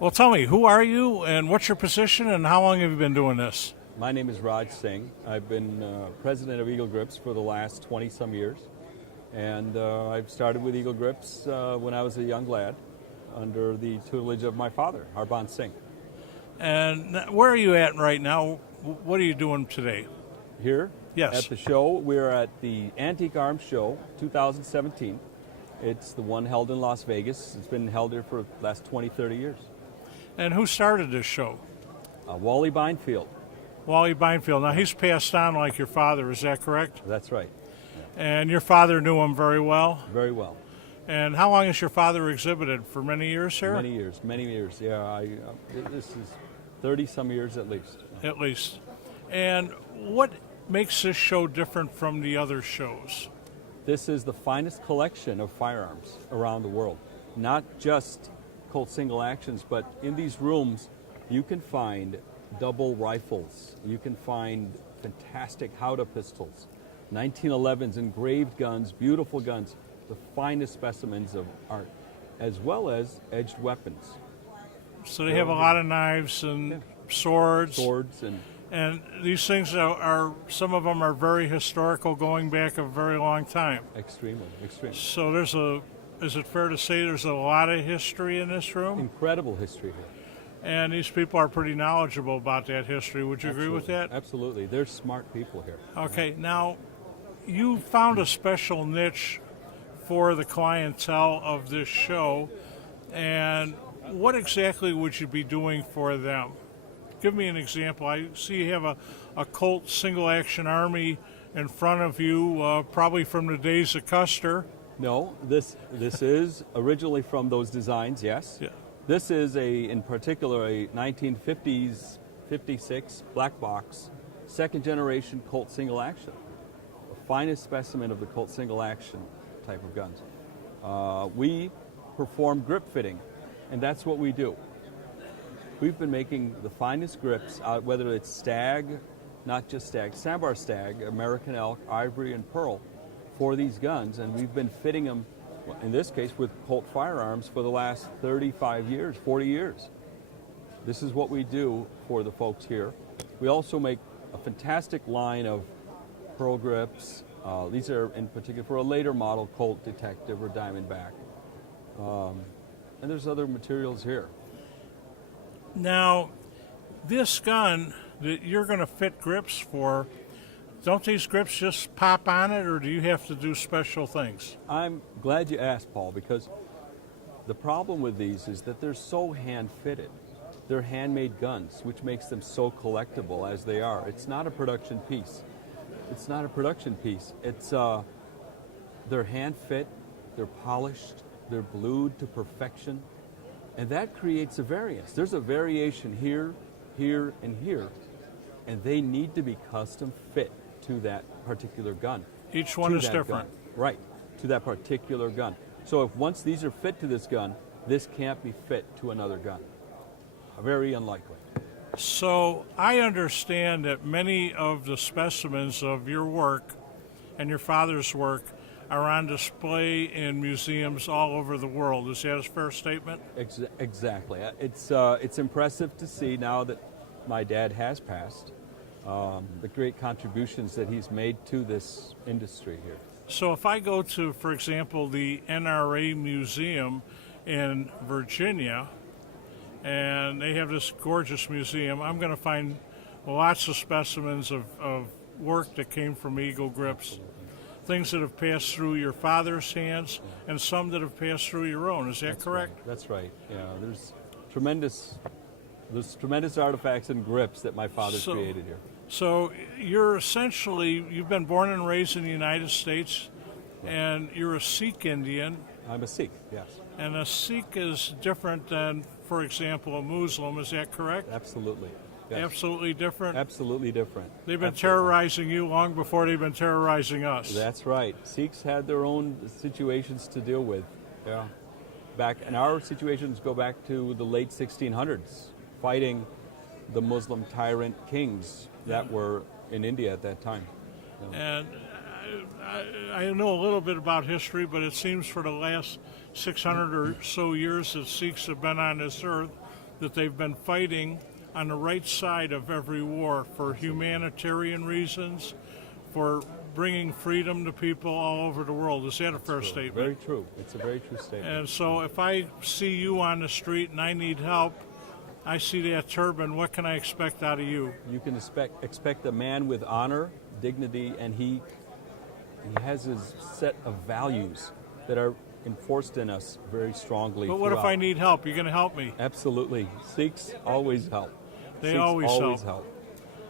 Well, tell me, who are you and what's your position and how long have you been doing this? My name is Raj Singh. I've been president of Eagle Grips for the last 20 some years. And I've started with Eagle Grips when I was a young lad under the tutelage of my father, Harbant Singh. And where are you at right now? What are you doing today? Here Yes. at the show, we're at the Antique Armes Show 2017. It's the one held in Las Vegas. It's been held here for the last 20, 30 years. And who started this show? Wally Beinfield. Wally Beinfield. Now, he's passed on like your father, is that correct? That's right. And your father knew him very well? Very well. And how long has your father exhibited? For many years here? Many years. Yeah, this is 30 some years at least. At least. And what makes this show different from the other shows? This is the finest collection of firearms around the world. Not just Colt single actions, but in these rooms you can find double rifles. You can find fantastic Howdah pistols, 1911s, engraved guns, beautiful guns, the finest specimens of art, as well as edged weapons. So they have a lot of knives and swords. And these things are some of them are very historical, going back a very long time. Extremely. So is it fair to say there's a lot of history in this room? Incredible history here. And these people are pretty knowledgeable about that history. Would you agree with that? Absolutely. They're smart people here. Okay, now you found a special niche for the clientele of this show, and what exactly would you be doing for them? Give me an example. I see you have a Colt single-action Army in front of you, probably from the days of Custer. No, this is originally from those designs, yes. Yeah. This is in particular a 1950s, 56 black box, second generation Colt single action. The finest specimen of the Colt single action type of guns. We perform grip fitting, and that's what we do. We've been making the finest grips, whether it's stag, not just stag, sambar stag, American elk, ivory, and pearl, for these guns, and we've been fitting them, in this case, with Colt firearms for the last 35 years, 40 years. This is what we do for the folks here. We also make a fantastic line of pearl grips. These are in particular for a later model Colt Detective or Diamondback. And there's other materials here. Now, this gun that you're going to fit grips for, don't these grips just pop on it, or do you have to do special things? I'm glad you asked, Paul, because the problem with these is that they're so hand-fitted. They're handmade guns, which makes them so collectible as they are. It's not a production piece. It's they're hand-fit, they're polished, they're blued to perfection, and that creates a variance. There's a variation here, here, and here, and they need to be custom fit to that particular gun. Each one is different. Right, to that particular gun. So if once these are fit to this gun, this can't be fit to another gun. Very unlikely. So I understand that many of the specimens of your work and your father's work are on display in museums all over the world. Is that a fair statement? Exactly. It's impressive to see now that my dad has passed, the great contributions that he's made to this industry here. So if I go to, for example, the NRA Museum in Virginia, and they have this gorgeous museum, I'm going to find lots of specimens of work that came from Eagle Grips. Things that have passed through your father's hands and some that have passed through your own. Is that correct? Right. That's right. Yeah, there's tremendous artifacts and grips that my father's created here. So you've been born and raised in the United States, and you're a Sikh Indian. I'm a Sikh, yes. And a Sikh is different than, for example, a Muslim. Is that correct? Absolutely. Yes. Absolutely different? Absolutely different. They've been terrorizing you long before they've been terrorizing us. That's right. Sikhs had their own situations to deal with. Yeah. And our situations go back to the late 1600s, fighting the Muslim tyrant kings that were in India at that time. And I know a little bit about history, but it seems for the last 600 or so years that Sikhs have been on this earth, that they've been fighting on the right side of every war for humanitarian reasons, for bringing freedom to people all over the world. Is that a fair statement? Very true. It's a very true statement. And so if I see you on the street and I need help, I see that turban, what can I expect out of you? You can expect a man with honor, dignity, and he has his set of values that are enforced in us very strongly. But what if throughout. I need help? You're going to help me? Absolutely. Sikhs always help. They Sikhs always help.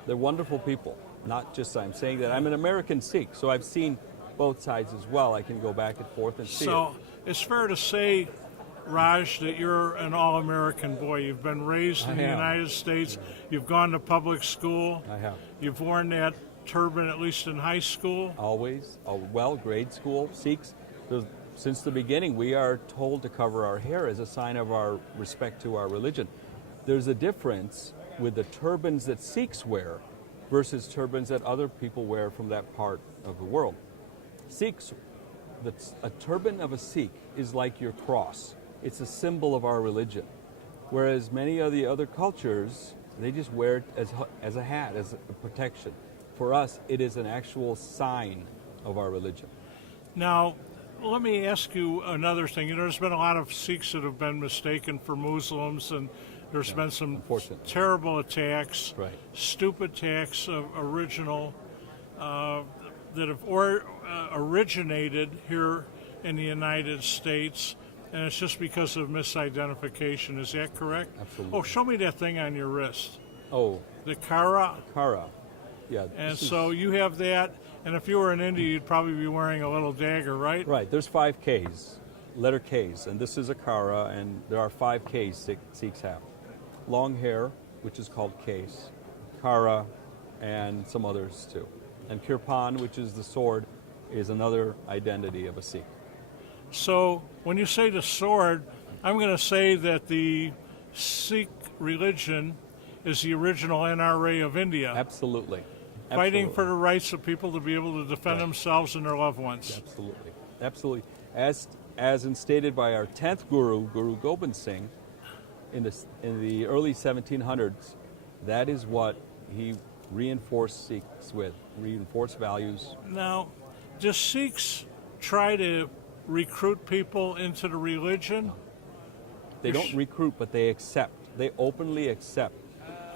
They're wonderful people. Not just I'm saying that. I'm an American Sikh, so I've seen both sides as well. I can go back and forth and see So it. it's fair to say, Raj, that you're an all-American boy. You've been raised in the United States. You've gone to public school. I have. You've worn that turban at least in high school. Always. Well, grade school. Sikhs, since the beginning, we are told to cover our hair as a sign of our respect to our religion. There's a difference with the turbans that Sikhs wear versus turbans that other people wear from that part of the world. Sikhs, a turban of a Sikh is like your cross. It's a symbol of our religion. Whereas many of the other cultures, they just wear it as a hat, as a protection. For us, it is an actual sign of our religion. Now, let me ask you another thing. You know, there's been a lot of Sikhs that have been mistaken for Muslims, and there's been some terrible attacks, stupid attacks of original that have originated here in the United States, and it's just because of misidentification. Is that correct? Absolutely. Oh, show me that thing on your wrist. Oh. The Kara. Kara. Yeah. And so you have that, and if you were in India, you'd probably be wearing a little dagger, right? Right. There's 5 Ks, letter Ks, and this is a Kara, and there are 5 Ks Sikhs have. Long hair, which is called Kase, Kara, and some others too. And Kirpan, which is the sword, is another identity of a Sikh. So when you say the sword, I'm going to say that the Sikh religion is the original NRA of India. Absolutely. Fighting for the rights of people to be able to defend themselves and their loved ones. Absolutely. Absolutely. As instated by our 10th Guru, Guru Gobind Singh, in the early 1700s, that is what he reinforced Sikhs with, reinforced values. Now, do Sikhs try to recruit people into the religion? No. They don't recruit, but they accept. They openly accept.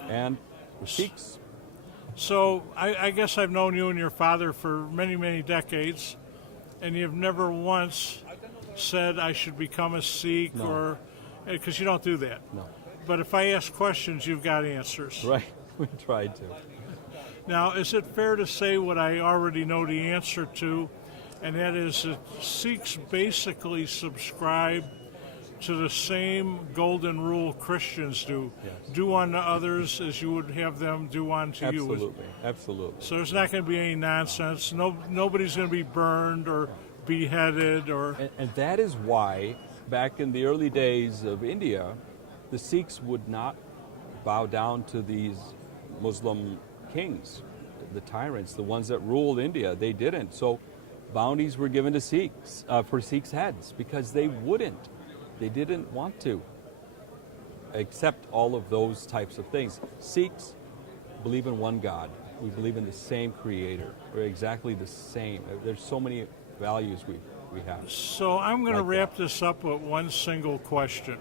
And the Sikhs... So I guess I've known you and your father for many, many decades, and you've never once said I should become a Sikh or... Because you don't do that. No. But if I ask questions, you've got answers. Right. We tried to. Now, is it fair to say what I already know the answer to, and that is that Sikhs basically subscribe to the same golden rule Christians do? Yes. Do unto others as you would have them do unto you. Absolutely. Absolutely. So there's not going to be any nonsense. Nobody's going to be burned or beheaded or... And that is why, back in the early days of India, the Sikhs would not bow down to these Muslim kings, the tyrants, the ones that ruled India. They didn't. So bounties were given to Sikhs, for Sikhs' heads, because they wouldn't. They didn't want to accept all of those types of things. Sikhs believe in one God. We believe in the same creator. We're exactly the same. There's so many values we have. So I'm going to wrap this up with one single question.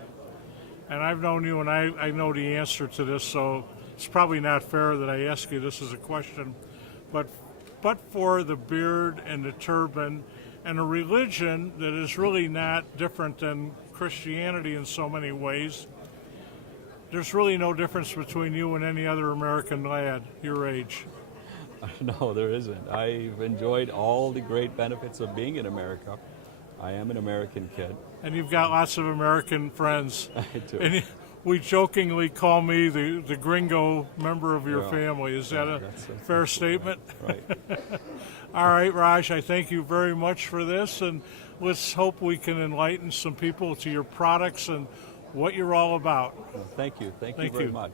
And I've known you and I know the answer to this, so it's probably not fair that I ask you this as a question. But for the beard and the turban and a religion that is really not different than Christianity in so many ways, there's really no difference between you and any other American lad your age. No, there isn't. I've enjoyed all the great benefits of being in America. I am an American kid. And you've got lots of American friends. I do. And we jokingly call me the gringo member of your family. Is that a fair statement? Right. All right, Raj, I thank you very much for this, and let's hope we can enlighten some people to your products and what you're all about. Well, thank you. Thank you very much.